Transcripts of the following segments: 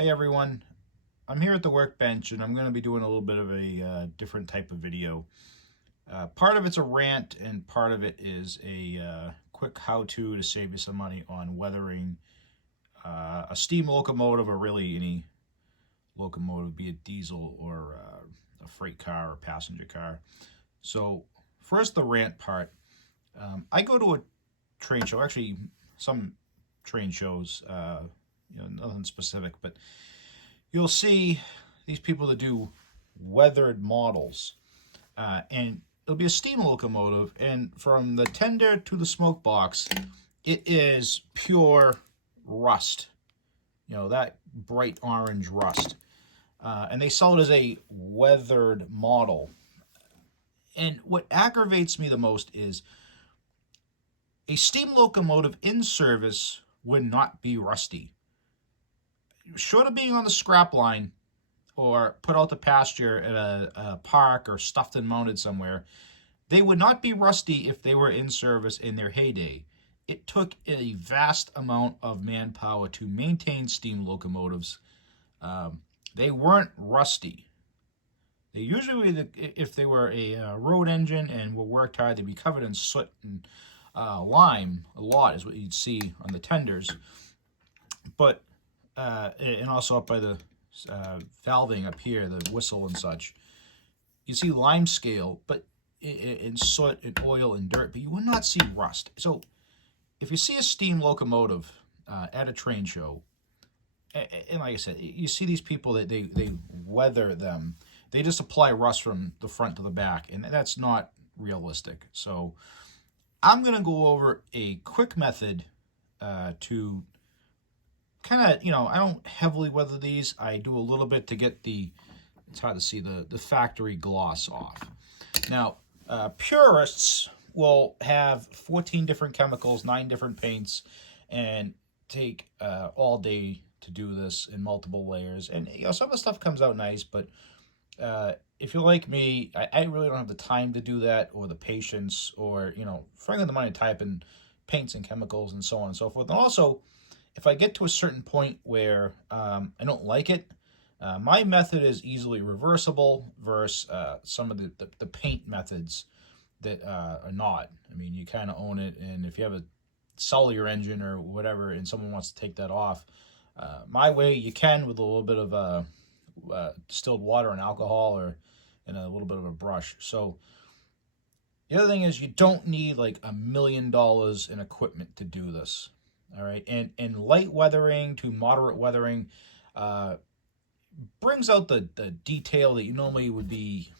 Hi everyone, I'm here at the workbench and I'm going to be doing a little bit of a different type of video. Part of it's a rant and part of it is a quick how-to to save you some money on weathering a steam locomotive, or really any locomotive, be it diesel or a freight car or passenger car. So first, the rant part. I go to a train show, actually some train shows, nothing specific, but you'll see these people that do weathered models, and it'll be a steam locomotive, and from the tender to the smoke box, it is pure rust. That bright orange rust. And they sell it as a weathered model. And what aggravates me the most is a steam locomotive in service would not be rusty. Short of being on the scrap line or put out to pasture at a park or stuffed and mounted somewhere, they would not be rusty if they were in service in their heyday. It took a vast amount of manpower to maintain steam locomotives. They weren't rusty. They usually, if they were a road engine and were worked hard, they'd be covered in soot and lime. A lot is what you'd see on the tenders. But and also up by the valving up here, the whistle and such, you see lime scale, but in soot and oil and dirt, but you would not see rust. So if you see a steam locomotive at a train show, and like I said, you see these people that they weather them. They just apply rust from the front to the back, and that's not realistic. So I'm going to go over a quick method to kind of, I don't heavily weather these. I do a little bit to get it's hard to see, the factory gloss off. Now, purists will have 14 different chemicals, 9 different paints, and take all day to do this in multiple layers. And some of the stuff comes out nice, but if you're like me, I really don't have the time to do that, or the patience, or frankly the money to type in paints and chemicals and so on and so forth. And also, if I get to a certain point where I don't like it, my method is easily reversible versus some of the paint methods that are not. I mean, you kind of own it, and if you have a sell your engine or whatever and someone wants to take that off, my way, you can, with a little bit of distilled water and alcohol, and a little bit of a brush. So the other thing is, you don't need like $1 million in equipment to do this. All right, and light weathering to moderate weathering brings out the detail that you normally would be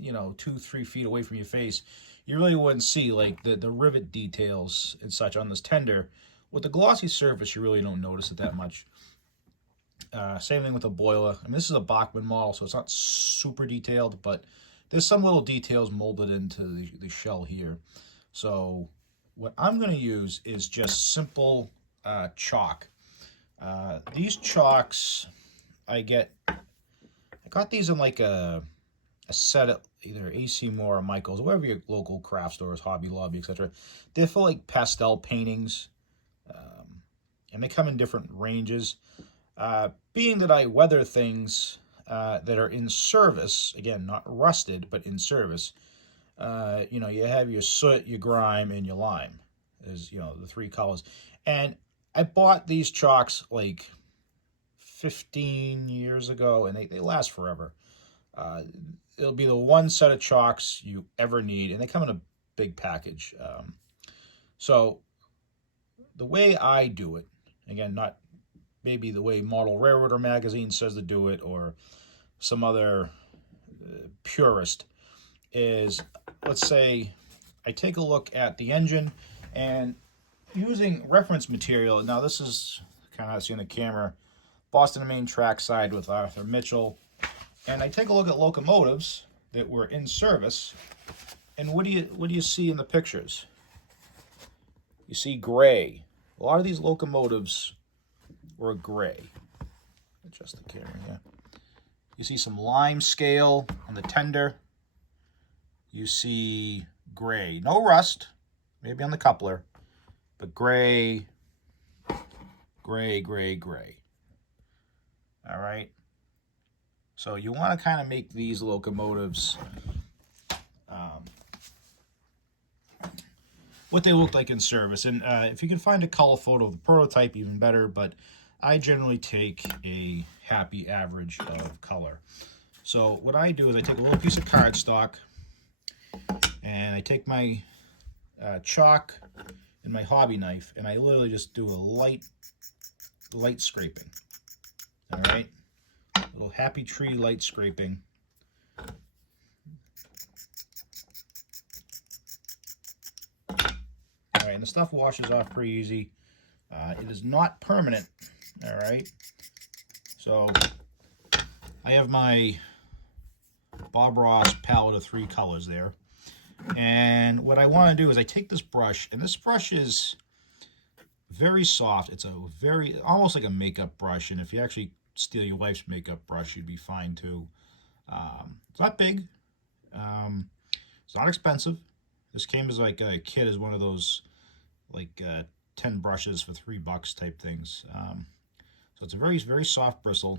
2-3 feet away from your face. You really wouldn't see, like the rivet details and such on this tender. With the glossy surface, you really don't notice it that much. Same thing with the boiler. I mean, this is a Bachmann model, so it's not super detailed, but there's some little details molded into the shell here. So what I'm going to use is just simple chalk. These chalks, I got these in like a set at either AC Moore or Michael's, or wherever your local craft stores, Hobby Lobby, etc. They're for like pastel paintings, and they come in different ranges. Being that I weather things that are in service, again, not rusted, but in service, you have your soot, your grime, and your lime. There's, the 3 colors. And I bought these chalks like 15 years ago, and they last forever. It'll be the one set of chalks you ever need, and they come in a big package. So the way I do it, again, not maybe the way Model Railroader magazine says to do it, or some other purist, is, let's say I take a look at the engine, and using reference material. Now this is kind of how I see on the camera, Boston and Maine trackside with Arthur Mitchell, and I take a look at locomotives that were in service, and what do you see in the pictures? You see gray. A lot of these locomotives were gray. Adjust the camera here. You see some lime scale on the tender. You see gray. No rust, maybe on the coupler, but gray, gray, gray, gray. All right. So you want to kind of make these locomotives what they look like in service. And if you can find a color photo of the prototype, even better. But I generally take a happy average of color. So what I do is I take a little piece of cardstock and I take my chalk and my hobby knife and I literally just do a light scraping. All right, little happy tree light scraping. All right, and the stuff washes off pretty easy. It is not permanent. All right, so I have my Bob Ross palette of 3 colors there. And what I want to do is I take this brush, and this brush is very soft. It's a very, almost like a makeup brush. And if you actually steal your wife's makeup brush, you'd be fine too. It's not big. It's not expensive. This came as like a kit as one of those like 10 brushes for $3 type things. So it's a very, very soft bristle.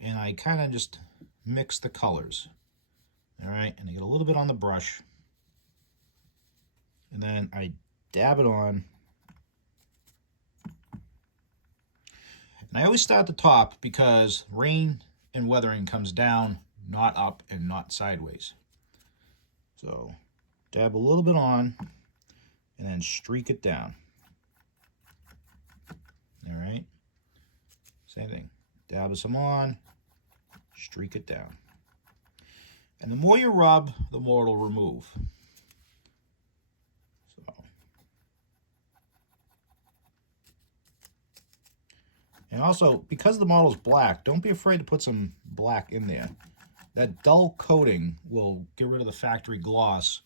And I kind of just mix the colors. All right, and I get a little bit on the brush. And then I dab it on. And I always start at the top because rain and weathering comes down, not up and not sideways. So dab a little bit on and then streak it down. All right, same thing. Dab some on, streak it down. And the more you rub, the more it'll remove. So. And also, because the model is black, don't be afraid to put some black in there. That dull coating will get rid of the factory gloss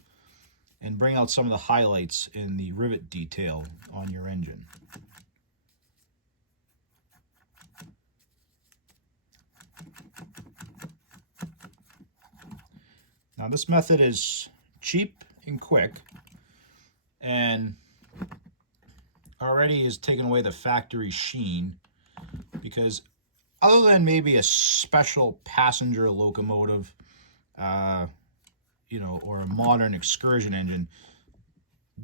and bring out some of the highlights in the rivet detail on your engine. Now this method is cheap and quick and already has taken away the factory sheen, because other than maybe a special passenger locomotive, you know, or a modern excursion engine,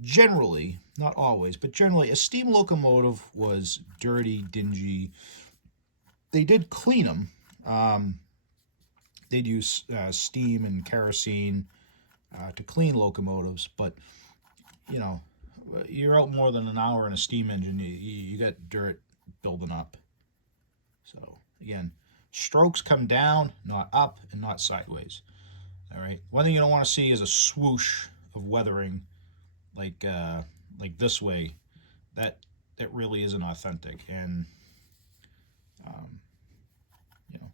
generally, not always, but generally a steam locomotive was dirty, dingy. They did clean them. They'd use steam and kerosene to clean locomotives, but you know, you're out more than an hour in a steam engine, you got dirt building up. So again, strokes come down, not up, and not sideways. All right. One thing you don't want to see is a swoosh of weathering, like this way. That really isn't authentic. And you know,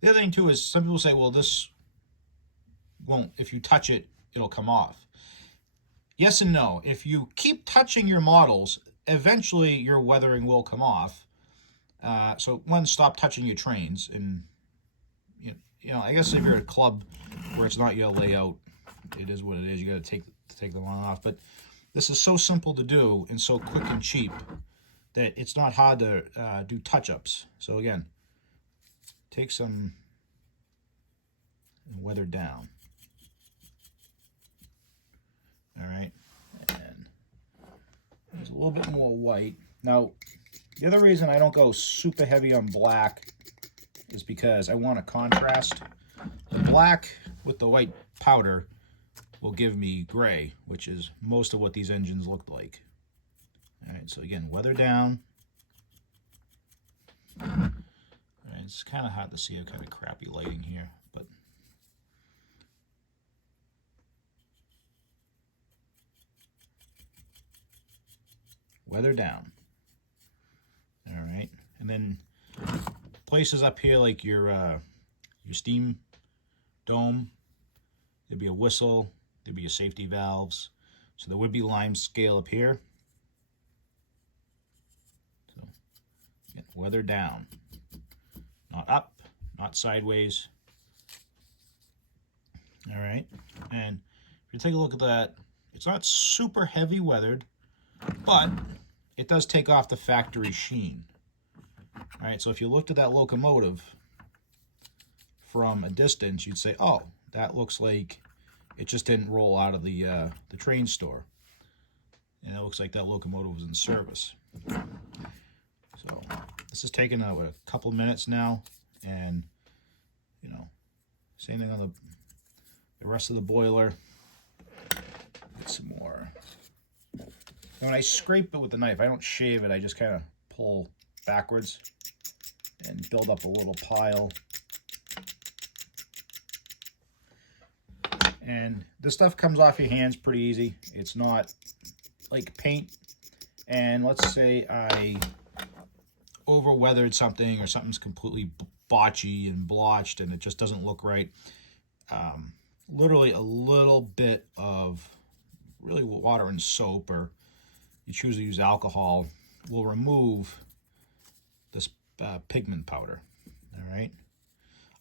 the other thing too is some people say, well, this won't. If you touch it, it'll come off. Yes and no. If you keep touching your models, eventually your weathering will come off. So one, stop touching your trains, and you know, I guess if you're at a club where it's not your layout, it is what it is. You got to take them on off. But this is so simple to do and so quick and cheap that it's not hard to do touch-ups. So again, take some and weather down. All right, and there's a little bit more white. Now, the other reason I don't go super heavy on black is because I want a contrast. The black with the white powder will give me gray, which is most of what these engines looked like. All right, so again, weather down. All right, it's kind of hard to see. I have kind of crappy lighting here, but weather down. All right, and then places up here like your steam dome, there'd be a whistle, there'd be your safety valves. So there would be lime scale up here. So again, weather down, not up, not sideways. All right, and if you take a look at that, it's not super heavy weathered, but it does take off the factory sheen. All right, so if you looked at that locomotive from a distance, you'd say, oh, that looks like it just didn't roll out of the train store. And it looks like that locomotive was in service. So this is taking a couple minutes now, and you know, same thing on the rest of the boiler. Get some more. When I scrape it with the knife, I don't shave it. I just kind of pull backwards and build up a little pile. And this stuff comes off your hands pretty easy. It's not like paint. And let's say I over-weathered something, or something's completely botchy and blotched and it just doesn't look right. Literally a little bit of really water and soap, or you choose to use alcohol, will remove this pigment powder. All right.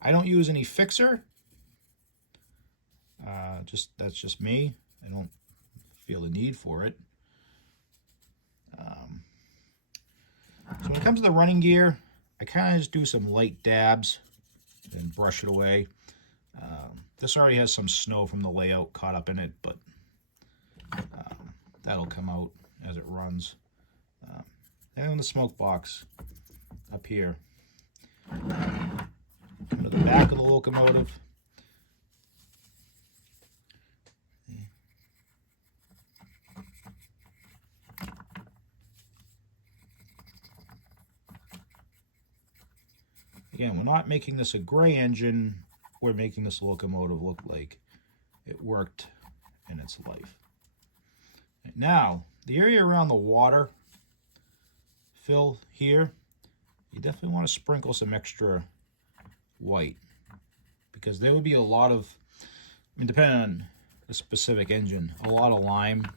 I don't use any fixer. That's just me. I don't feel the need for it. So when it comes to the running gear, I kind of just do some light dabs and brush it away. This already has some snow from the layout caught up in it, but that'll come out as it runs. And on the smoke box up here, come to the back of the locomotive. Again, we're not making this a gray engine. We're making this locomotive look like it worked in its life. Now, the area around the water fill here, you definitely want to sprinkle some extra white, because there would be a lot of, I mean, depending on the specific engine, a lot of lime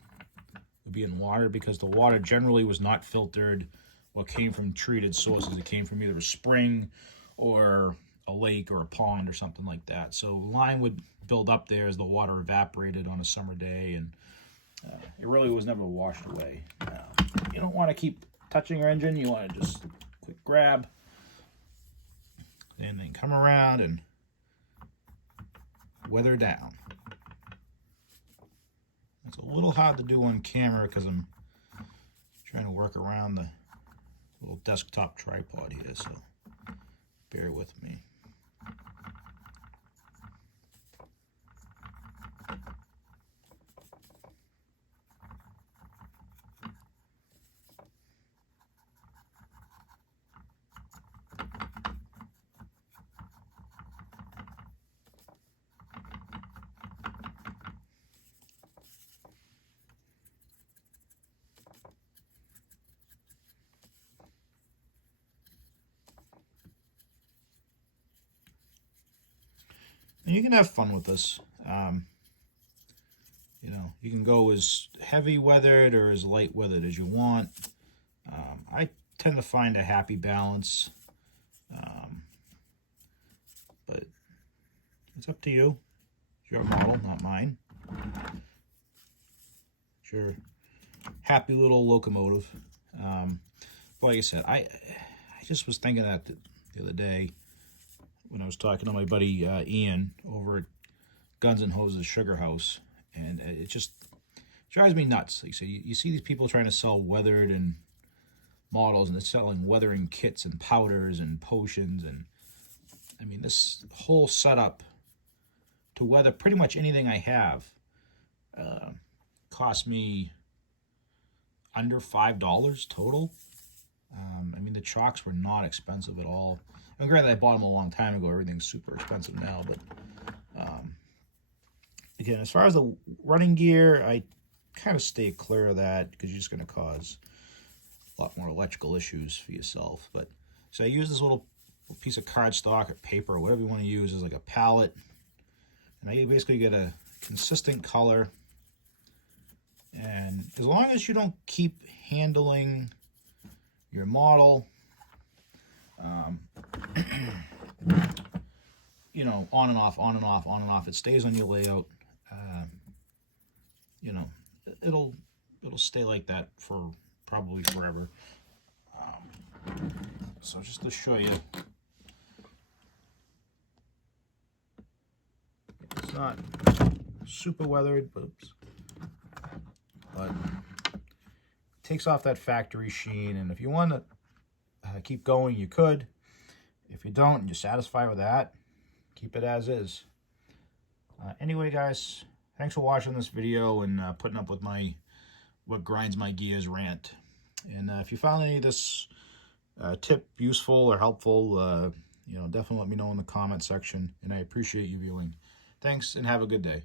would be in water, because the water generally was not filtered or came from treated sources. It came from either a spring or a lake or a pond or something like that. So lime would build up there as the water evaporated on a summer day, and it really was never washed away. You don't want to keep touching your engine. You want to just quick grab and then come around and weather down. It's a little hard to do on camera because I'm trying to work around the little desktop tripod here, so bear with me. And you can have fun with this. You know, you can go as heavy weathered or as light weathered as you want. I tend to find a happy balance, but it's up to you. It's your model, not mine. It's your happy little locomotive. But like I said, I just was thinking that the other day when I was talking to my buddy Ian over at Guns and Hoses Sugar House, and it just drives me nuts. Like, so you see these people trying to sell weathered and models, and they're selling weathering kits and powders and potions, and I mean, this whole setup to weather pretty much anything I have cost me under $5 total. I mean, the chocks were not expensive at all. I mean, granted, I bought them a long time ago. Everything's super expensive now, but again, as far as the running gear, I kind of stay clear of that because you're just going to cause a lot more electrical issues for yourself. But so I use this little piece of cardstock or paper or whatever you want to use as like a palette, and I basically get a consistent color. And as long as you don't keep handling your model, you know, on and off, on and off, on and off, it stays on your layout. You know, it'll stay like that for probably forever. So just to show you, it's not super weathered, but takes off that factory sheen. And if you want to keep going, you could. If you don't and you're satisfied with that, keep it as is. Anyway, guys, thanks for watching this video and putting up with my what grinds my gears rant. And if you found any of this tip useful or helpful, definitely let me know in the comment section, and I appreciate you viewing. Thanks, and have a good day.